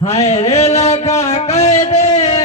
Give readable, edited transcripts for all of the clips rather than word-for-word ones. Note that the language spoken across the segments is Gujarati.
હાય રે લાખા કહી દે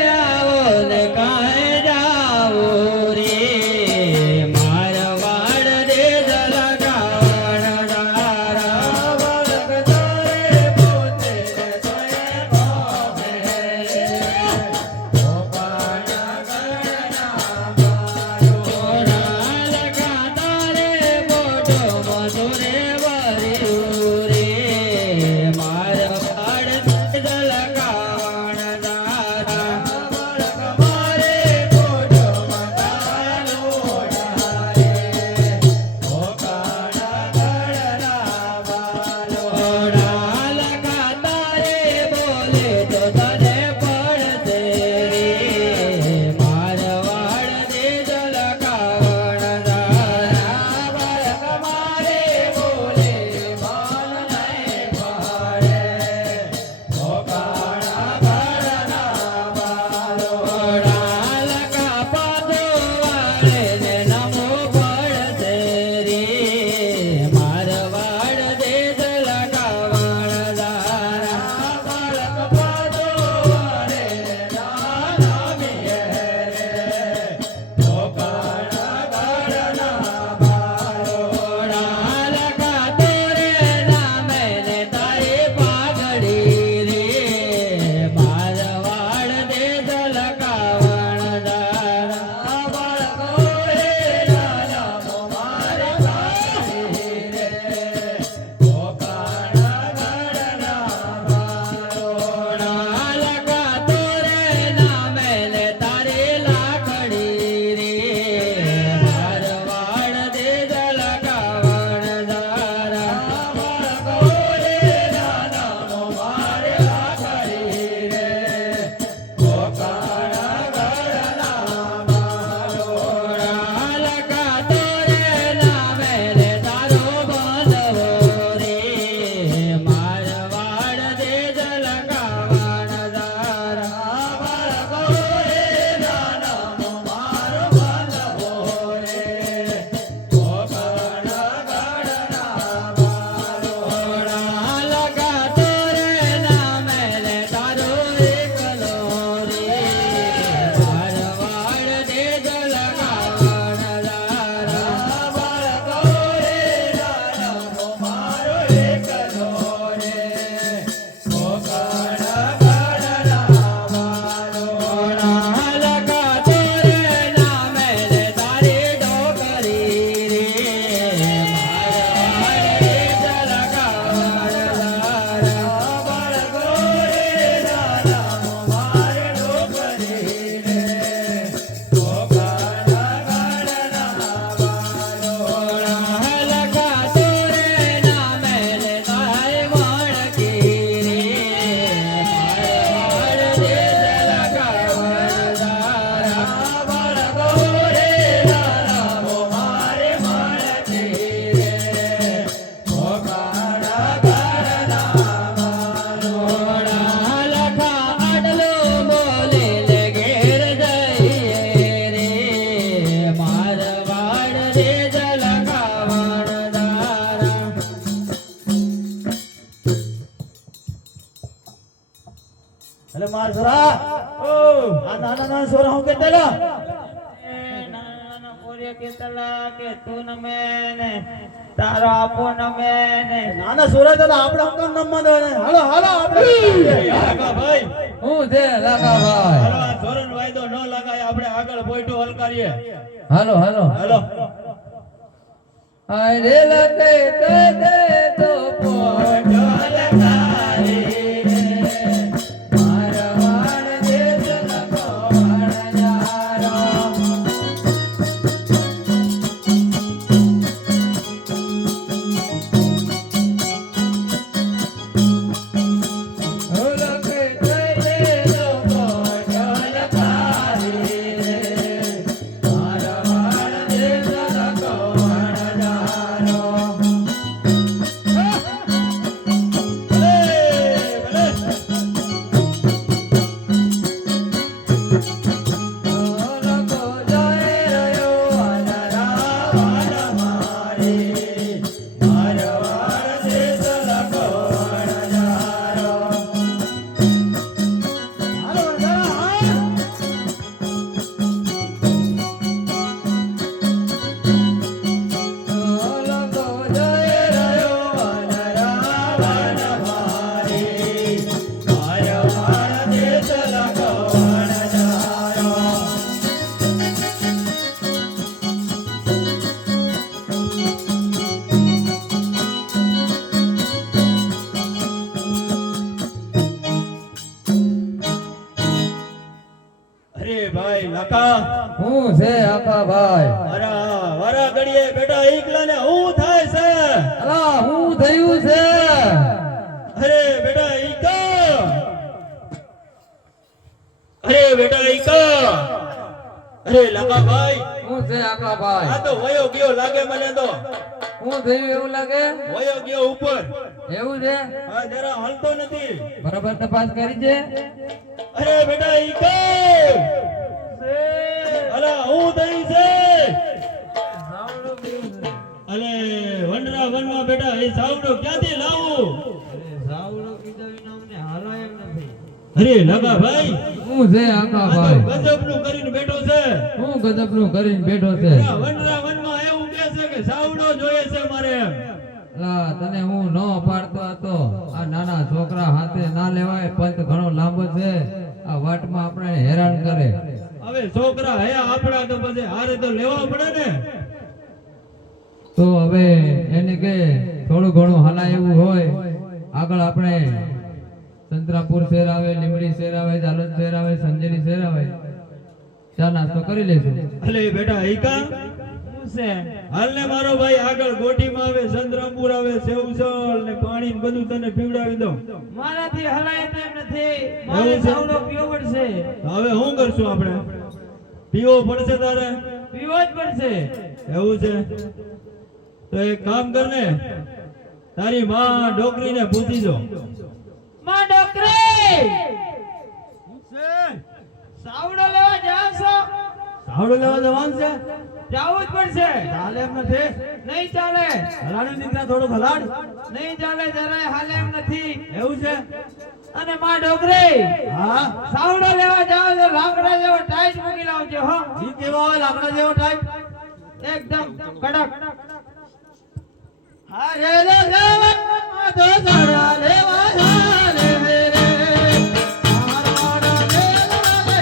એટલે માર છોરા ઓ આ નાના નાના છોરા હું કેતેલા એ નાના નાના પોરિયા કેતલા કે તું નમે ને તારો આપો નમે ને નાના છોરા તો આપણે હમ નમવા દો ને હાલો હાલો આપણે લાગા ભાઈ હું છે લાગા ભાઈ હાલો આ ધોરણ વાયદો ન લગાય આપણે આગળ પોઈટો હલકારીએ હાલો હાલો હાલો આરે લતે તે દે તો પોજો લગારી ભાઈ લાકા હું છે આકા ભાઈ અરા વરા ગડીએ બેટા એકલા ને હું થાય છે અલા હું થયું છે અરે બેટા ઈકા અરે બેટા ઈકા અરે લાકા ભાઈ હું છે આકા ભાઈ આ તો વયો ગયો લાગે મને તો હું થયું એવું લાગે વયો ગયો ઉપર એવું છે હા જરા હલતો નથી બરાબર તપાસ કરી છે અરે બેટા ઈકા અલા હું થઈ છે અલે વનરા વનમાં બેટા એ સાવડો ક્યાંથી લાવું અરે લગા ભાઈ હું છે આકા આ ભાઈ તો ગજબનું કરીને બેઠો છે હું ગજબનું કરીને બેઠો છે આ વનરા વનમાં એવું કહે છે કે સાવડો જોઈએ છે મારે એમ લા તને હું ન પાડતો હતો આ નાના છોકરા હાથે ના લેવાય પંથ ઘણો લાંબો છે આ વાટમાં આપણે હેરાન કરે હવે છોકરા હયા આપડા તો પછી હારે તો લેવા પડે ને તો હવે એને કે થોડું ઘણું હલાય એવું હોય આગળ આપણે સંતરાપુર શહેર આવે લીમડી શહેર આવે જાલોદ શહેર આવે સંજેલી શહેર આવે ચા નાસ્તો કરી લેશું અલે બેટા ઈકા શું છે હાલ ને મારો ભાઈ આગળ ગોઠીમાં આવે, સંતરામપુર આવે, સેવસળ ને પાણી ને બધું તને પીવડાવી દઉં. મારાથી હલાય તેમ નથી. મારે એવું છે? સાવડો પીવો પડશે. હવે શું કરશું આપણે? પીવો પડશે તારે? પીવો જ પડશે. એવું છે? તો એક કામ કર ને, તારી માં ડોકરીને પૂછી જો. માં ડોકરી સાવડો લેવા જાવ છો? સાવડો લેવા જવાનું છે? જાવું જ પડશે. ચાલે એમ નથી. નહીં ચાલે. હલાડું દીકરા થોડુંક હલાડ. નહીં ચાલે, જરાય હાલે એમ નથી. એવું છે? અને માં ડોકરી હા. સાવડો લેવા જાવ તો લાકડા જેવો ટાઈટ મૂકી લાવજો હો. ઈ કેવા હોય લાકડા જેવો ટાઈપ? એકદમ કડક. હારે રે લેવા તો સાડા લેવા જાને રે. હારા લેવા લેવા રે.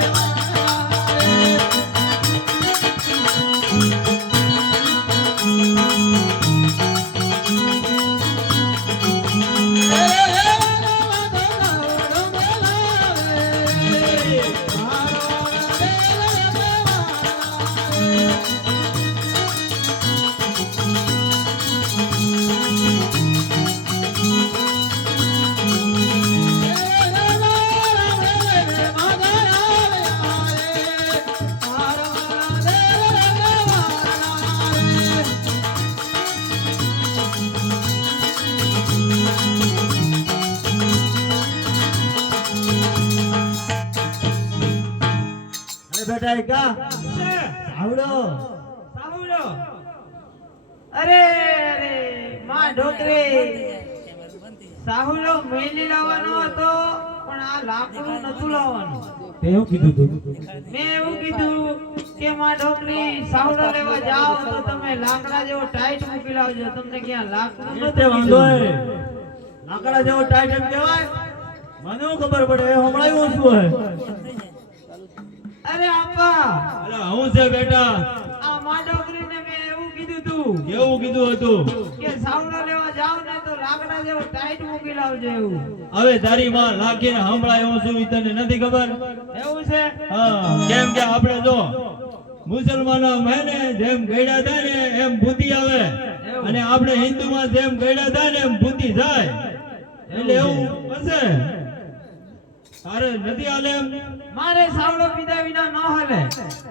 બેટા એકા સાવડો સાવડો. અરે અરે માં ડોકરી સાવડો મેલી લાવવાનો હતો, પણ આ લાકડું નતું લાવવાનું. તે શું કીધું તું? મેં એવું કીધું કે માં ડોકરી સાવડો લેવા જાઓ તો તમે લાકડા જેવો ટાઈટ મૂકી લાવજો. તમને ક્યાં લાકડું તે નથી વાંધો કીધું. હે. લાકડા જેવો ટાઈટ એમ કહેવાય? મને શું ખબર પડે? એ હમણાં શું હે? અરે આપા, અલા હું છે બેટા? આ માં ડોકરીને મેં એવું કીધું તું કેવું કીધું હતું? કે સાવડો લેવા જાવ ને તો લાકડા જેવો ટાઈટ મૂકી લાવજો એવું. હવે તારી માં લાખીને હંભળાય હું છું ઈ તને નથી ખબર? એવું છે? હા, કેમ કે આપણે જો મુસલમાનો મેને જેમ ગયડા થાય ને એમ બુદ્ધિ આવે, અને આપણે હિન્દુમાં જેમ ગયડા થાય ને એમ બુદ્ધિ જાય. એટલે એવું હશે. તારે નથી હાલે એમ? મારે સાવડો પીધા વિના ન હાલે.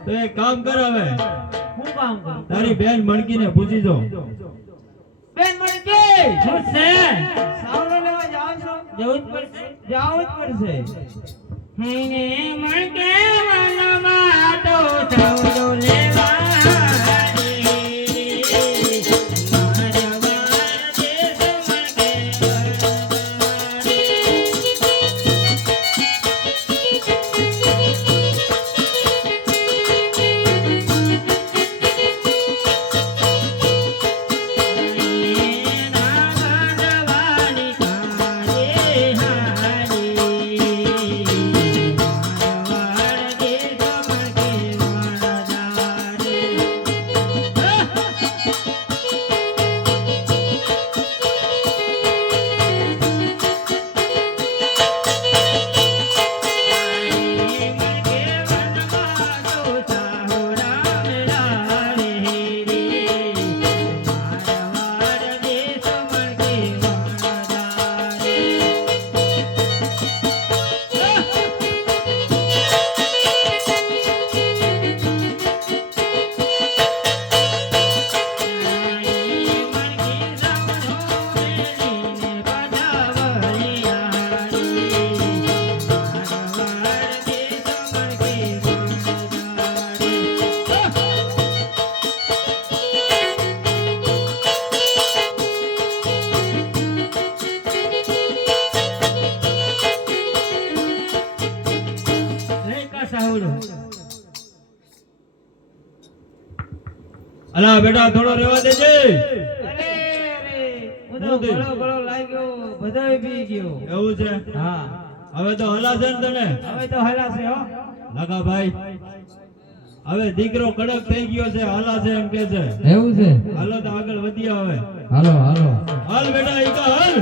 તો એક કામ કર, હવે હું કામ કરું? તારી બેન મણકીને પૂછી જો. બેન મણકી, શું છે? સાવડો લેવા જાવ છો? જવું જ પડશે. જાવું જ પડશે. હેને મણકે વનમાં તો સાવડો લેવા રે. મારા વાળા દેશ મણકે અલા બેટા થોડો રહેવા દેજે. અરે અરે, હું તો ગળો ગળો લાગ્યો, બધાય પી ગયો. એવું છે? હા, હવે તો હલાશે ને તને? હવે તો હલાશે હો. લગા ભાઈ, હવે દીકરો કડક થઈ ગયો છે, હલાશે એમ કે છે. એવું છે? હાલો તો આગળ વધીએ હવે. હાલો હાલો. હાલ બેટા, ઈકા હાલ.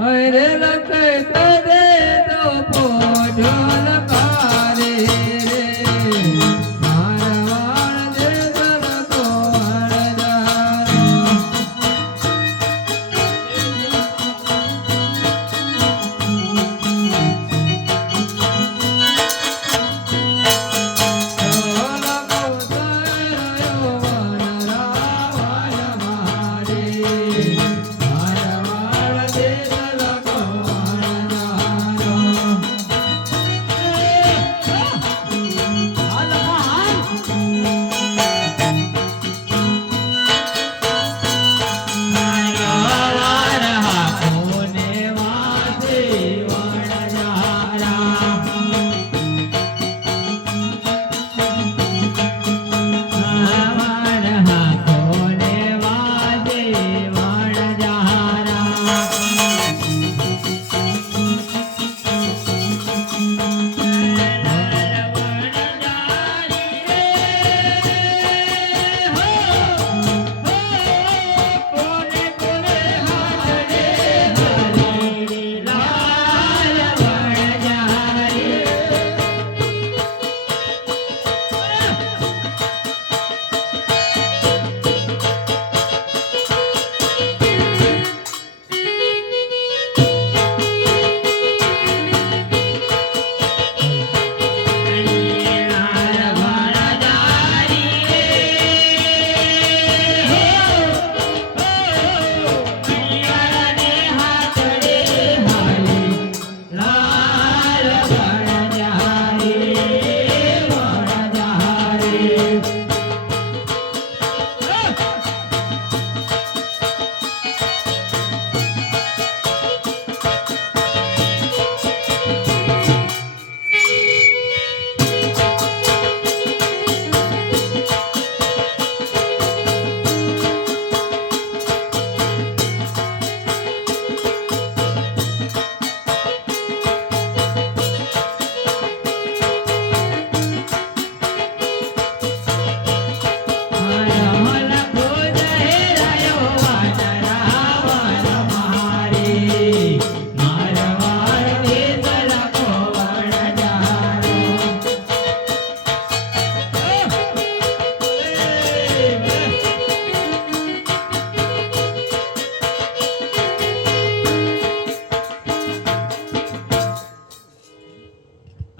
હરે લખે કરે તો પોઢોલ દેશ લખો હાલ અમ્મા, હાલ. વાર હાકોને વાસે વણજારા વાર હાકોને વાસે વણજારા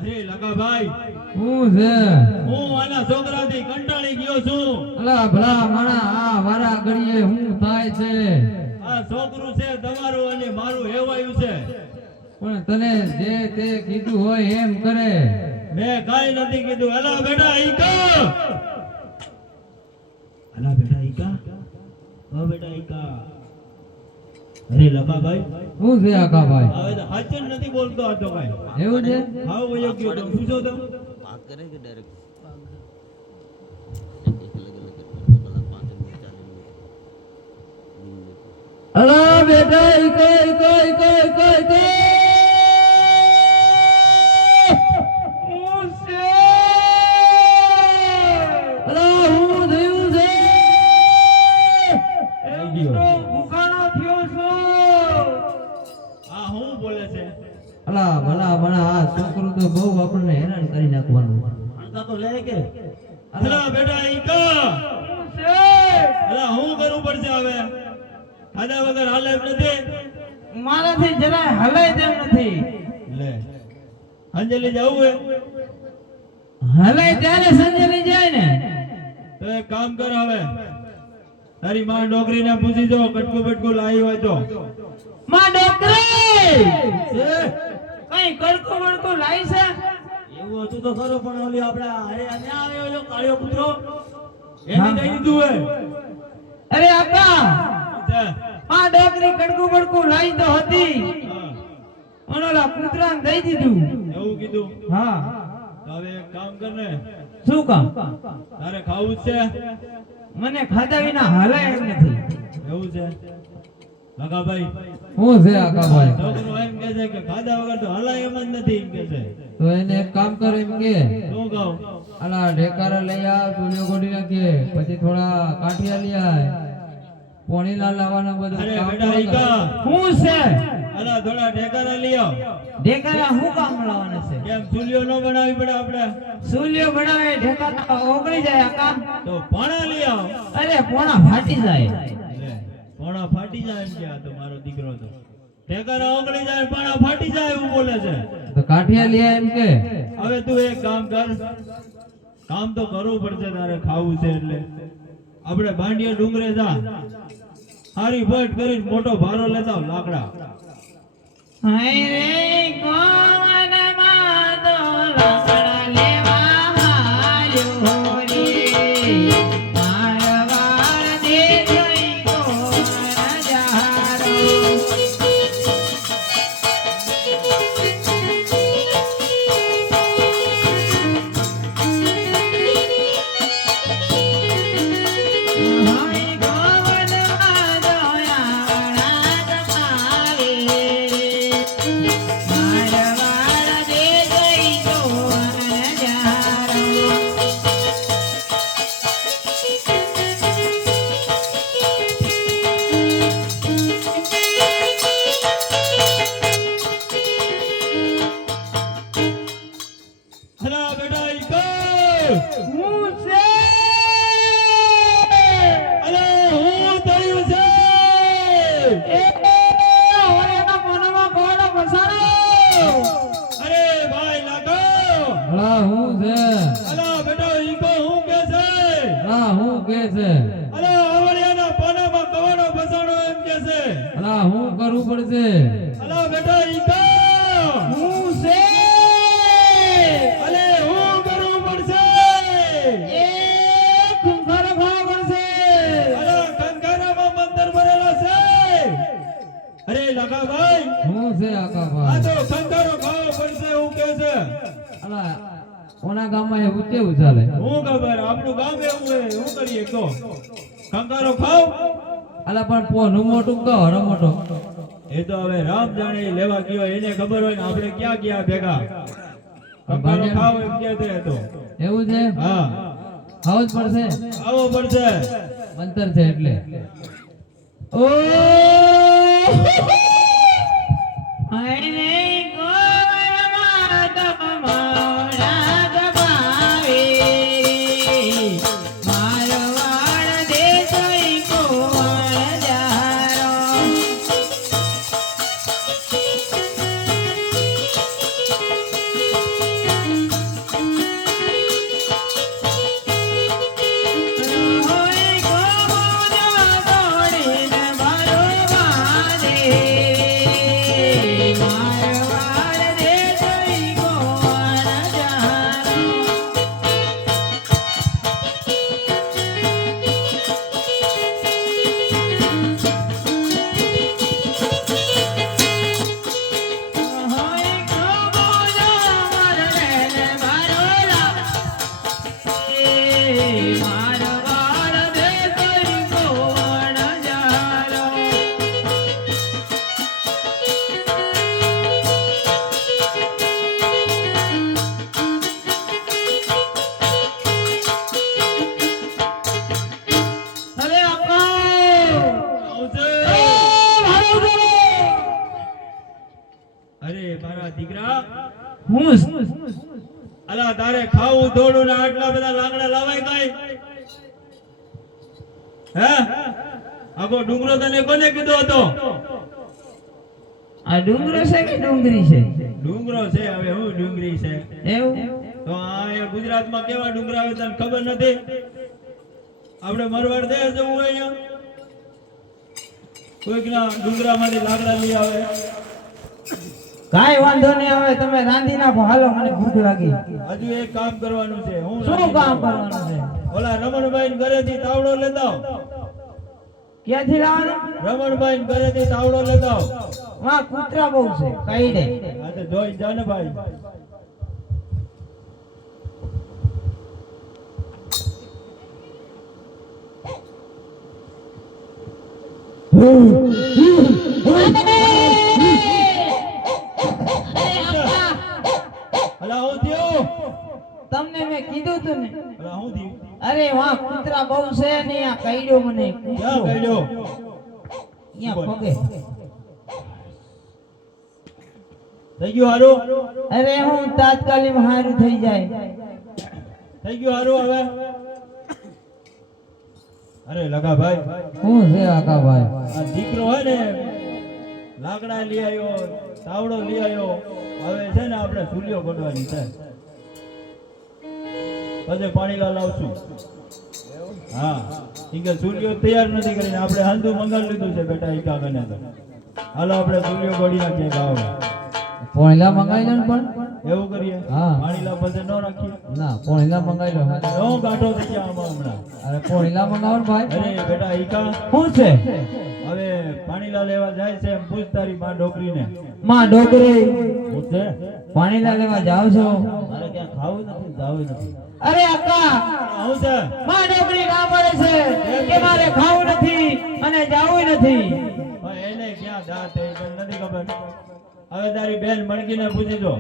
અરે લગાભાઈ, શું છે હું આના છોકરાથી કંટાળી ગયો છું. અલા ભલા માણા આ વારા ઘડીએ શું થાય છે આ છોકરું છે તમારું અને મારું હેવાયું છે. પણ તને જે તે કીધું હોય એમ કરે મેં કાંઈ નથી કીધું. અલા બેટા ઈકા, અલા બેટા ઈકા, ઓ બેટા ઈકા. અરે લગાભાઈ, શું છે આકા ભાઈ હવે તો હાચન નથી બોલતો આ તો કાંઈ. એવું છે હાવ વયો ગયો તો પૂછો તો. અલા બેટા કઈ કઈ કઈ કઈ કઈ અલા હું થયું છે આવી ગયો. ભૂખાનો થયો છું. આ હું બોલે છે? અલા ભલા ભલા આ છોકરું તો બહુ આપણને હેરાન કરી નાખવાનું હાલતા તો લે કે અલા બેટા ઈકા, શું છે? અલા હું કરવું પડશે હવે? ખાધા વગર હાલે એમ નથી. મારાથી જરાય હલાય તેમ નથી. લે અંજલિ જવું હે હલાય ત્યારે સંજરી જાય ને. તો એક કામ કર, હવે તારી માં ડોકરીને પૂછી જો કટકું બટકું લાવી હોય તો. માં ડોકરી કઈ કડકો બડકો લાઈ છે? એવું હતું તો ખરું, પણ ઓલી આપડા અરે અહીંયા આવ્યો ઓલો કાળિયો કૂતરો એને દઈ દીધું હે. અરે આકા છે? માં ડોકરી કડકો બડકો લાઈ તો હતી, હા, પણ ઓલા કૂતરાને દઈ દીધું. એવું કીધું. હા, તો હવે એક કામ કર ને, શું કામ? તારે ખાવું જ છે? મને ખાધા વિના હલાય એમ નથી. એવું છે? લગાભાઈ, શું છે આકા ભાઈ છોકરો એમ કહે છે કે ખાધા વગર તો હલાય એમ જ નથી એમ કહે છે. તો એને એક કામ કર એમ કે શું કહું? અલા ઢેકારા લઈ આવ ચૂલીઓ ગોડી નાખીએ પછી થોડા કાઠિયા લઈ આય પોણી ના લાવવાના બધું અરે કામ બેટા કરે. ઈકા, શું છે? અલા થોડા ઢેકારા લઈ આવ. ઢેકારા હું કામ લાવવાના છે? કેમ ચૂલીઓ ન બનાવવી પડે આપણે? સૂલ્યો બનાવે ઢેકારા ઓગળી જાય આકા. તો પાણા લઈ આવ. અરે પોણા ફાટી જાય. લે, પાણા ફાટી જાય એમ કે આ તો મારો દીકરો તો. ઢેકારા ઓગળી જાય, પાણા ફાટી જાય એવું બોલે છે. તો કાઠિયા લઈ આય એમ કે હવે તું એક કામ કર, કામ તો કરવું પડશે તારે, ખાવું છે એટલે. આપણે ભાંડિયા ડુંગરે જા, હારી ભટ કરીને મોટો ભારો લેતા આવ લાકડા. હાય રે ગોવનમાં તો લાકડા લેવા હાલ્યો રે મારવાડ દે જઈ કોણ જારો અલા બેટા ઈકો હું છે અલા હું તળ્યું છે. એ ઓરેના મનમાં કોડો બસારો અરે ભાઈ લાગો. અલા હું છે અલા બેટા ઈકો હું કે છે. અલા હું કે છે અલા આવળિયાના પાનામાં કવાડો બસાડો એમ કે છે. અલા હું કરવું પડશે અલા બેટા ઈકો હું છે અલે હું કરવું પડશે. એ ખૂંખારો ખાવા પડશે અલા કંકારામાં મંતર ભરેલો છે. અરે લગા ભાઈ હું છે આકા આ ભાઈ તો કંકારો ખાવો પડશે એવું કે છે. અલા ઓના ગામમાં એવું કેવું ચાલે હું ખબર આપણું ગામ એવું હે હું કરીએ તો કંકારો ખાવ. અલા પણ પોનું મોટું કહો હરો મોટો એ તો હવે રામ જાણે ઈ લેવા ગયો એને ખબર હોય ને આપણે ક્યાં ગયા ભેગા. કંકારો ખાવ એમ કે છે તો એવું છે હા ખાવું જ પડશે આવો પડશે. મંતર છે એટલે ઓ હાય રે ગોવરમાં તો મોડા દબાવે મારવાડ દે જઈ કોણ જારો હોય ગોવના દોડીને મારો વાદે મારવાડ દે જઈ કોણ જારો હોય ગોવના મારને મારો મારવાડ દે જઈ કોણ જારો અરે અક્કા આવશે. અરે મારા દીકરા અલા તારે ખાવું દોડું ને આટલા બધા લાકડા લાવાય કઈ હે આગો ડુંગરો તને કોને કીધો હતો. આ ડુંગરો છે કે ડુંગરી છે ડુંગરો છે હવે હું ડુંગરી છે એવું તો આ એ ગુજરાતમાં કેવા ડુંગરા આવે તને ખબર નથી. આપણે મરવાડ દે જવું હોય અહીંયા કોઈક ના ડુંગરામાંથી લાકડા લઈ આવે. કાઈ વાંધો નહીં આવે તમે રાંધી નાખો હાલો મને ભૂખ લાગી હજુ એક કામ કરવાનું છે. હું શું કામ કરવાનું છે ઓલા રમણભાઈ ઘરેથી તાવડો લેતા આવ. ક્યાંથી લાવવાનું રમણભાઈ ઘરેથી તાવડો લેતા આવ. વાહ કૂતરા બહુ છે કઈડે આ તો જોઈ જા ને ભાઈ. અલા હું થયું. તમને મેં કીધું તું ને અલા હું થયું. અરે વાહ કૂતરા બહુ છે ને આ કઈડો મને ક્યાં કઈડો. અહીંયા પગે થઈ ગયું હારું. અરે હું તાત્કાલિક હારું થઈ જાય થઈ ગયું હારું હવે. અરે લગા ભાઈ હું છે આકા ભાઈ આ દીકરો હે ને લાકડા લઈ આવ્યો તાવડો લઈ આવ્યો. હવે છે ને આપણે ચૂલીઓ ગોઠવાની છે. પછી પાણી લાવશું. હા ઈ કે સૂર્યો તૈયાર નથી કરીને આપણે હંધુ મંગાવી લીધું છે બેટા ઈકા કને તો હાલો આપણે સૂર્યો ગોળી નાખીએ ગાવ પોણીલા મંગાવી લો ને પણ એવું કરીએ હા. પાણીલા પછી ન રાખીએ ના પોણીલા મંગાવી લો હા. નો ગાંઠો થઈ ગયા આમાં હમણાં અરે પોણીલા મંગાવો ને ભાઈ અરે બેટા ઈકા શું છે હવે પાણીલા લેવા જાય છે એમ પૂછ તારી માં ડોકરીને માં ડોકરી હું છે પાણીલા લેવા જાવ છો મારે ક્યાં ખાવું નથી જાવું નથી અરે અક્કા હું છે માં ડોકરી ના પડે છે કે મારે ખાવું નથી અને જાવું નથી પણ એને ક્યાં દાંત એ તને નથી ખબર હવે તારી બેન મણકીને પૂછી જો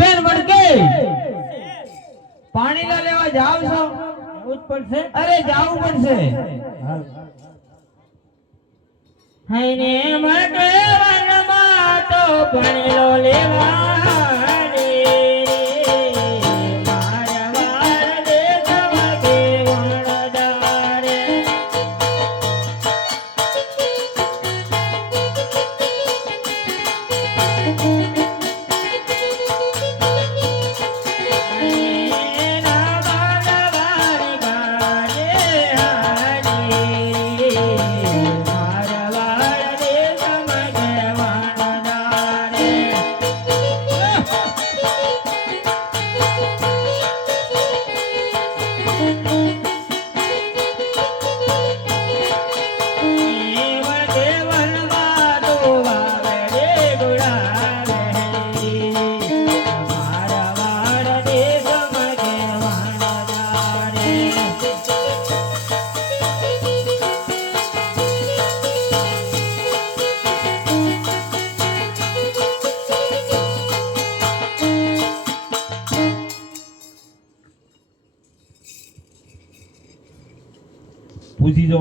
બેન મડકે પાણીલા લેવા જાવ છો જવું જ પડશે અરે જાવું પડશે હાઈને મળકે વનમાં તો ભણેલો લેવા રે મારા વાર દેશમાં કે વણદારે ના બાલવારી ગાજે હારી મારા વાર દેશમાં કે વણદારે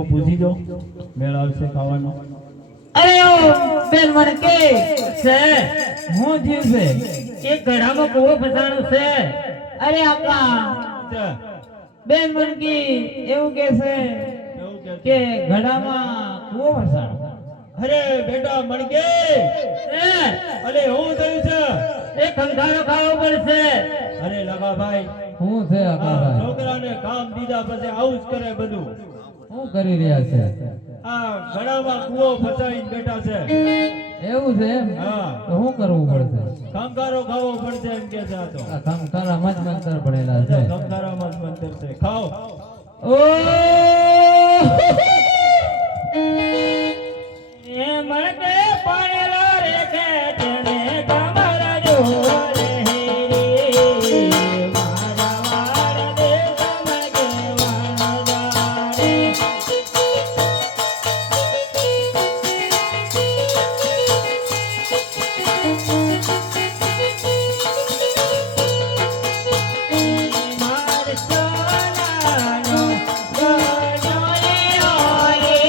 પૂછી જો મેળ આવશે ખાવાનો અરે ઓ બેન મડકે છે હું થયું છે એક ઘડામાં કૂવો ફસાણો છે અરે અક્કા છે. બેન મડકી એવું કે છે એવું કે ઘડામાં કૂવો વસાડો અરે બેટા મણકે અરે હું થયું છે એ ખંખારો ખાવો પડશે અરે લગા ભાઈ શું છે આ અકાભાઈ છોકરાને કામ દીધા પછી આવું જ કરે બધું શું કરી રહ્યા છે આ ઘડામાં કૂવો ફસાઈને બેઠા છે એવું છે એમ હા તો શું કરવું પડશે કંકારો ખાવો પડશે એમ કે છે આ તો આ કંકારા મંતર પડેલા છે કંકારામાં જ મંતર છે ખાઓ ઓ એ મળકે પડેલો રેખે તેને કમર જો રે મારા વાર દેશમાં કે વણદારે માર સોનાનો ગણોય ઓય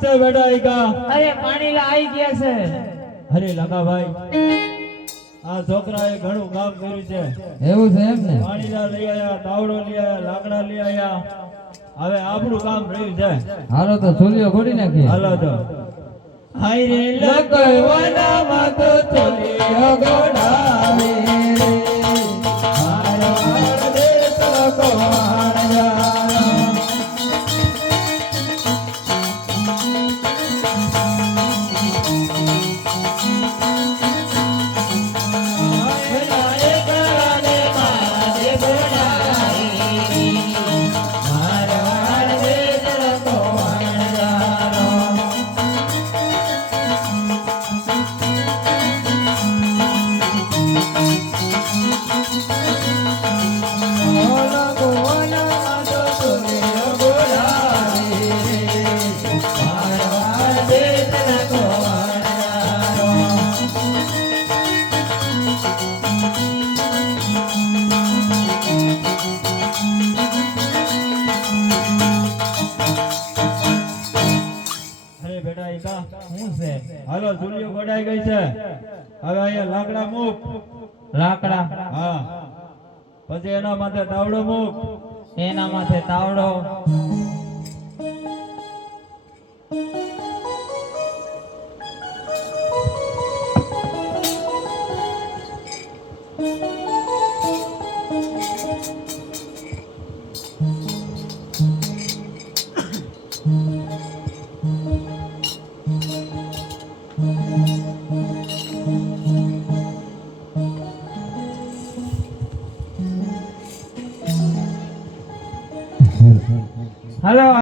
છે બેટા ઈકા અરે પાણીલા આવી ગયા છે. અરે લગાભાઈ આ છોકરાએ ઘણું કામ કર્યું છે એવું છે એમ ને? પાણીના લઈ આયા તાવડો લઈ આયા લાકડા લઈ આયા હવે આપણું કામ રહ્યું છે હાલો તો ચૂલીઓ ગોળી નાખીએ. હાલો તો હાય રે લગવાનામાં તો ચોલીઓ ગોડાવે રે મારવાડ દેશ લગવાણ જાય. અરે બેટા ઈકા શું છે? હાલો ચૂલીઓ ગોડાઈ ગઈ છે હવે અહીંયા લાકડા મૂક લાકડા, હા પછી એના માથે તાવડો મૂક એના માથે તાવડો,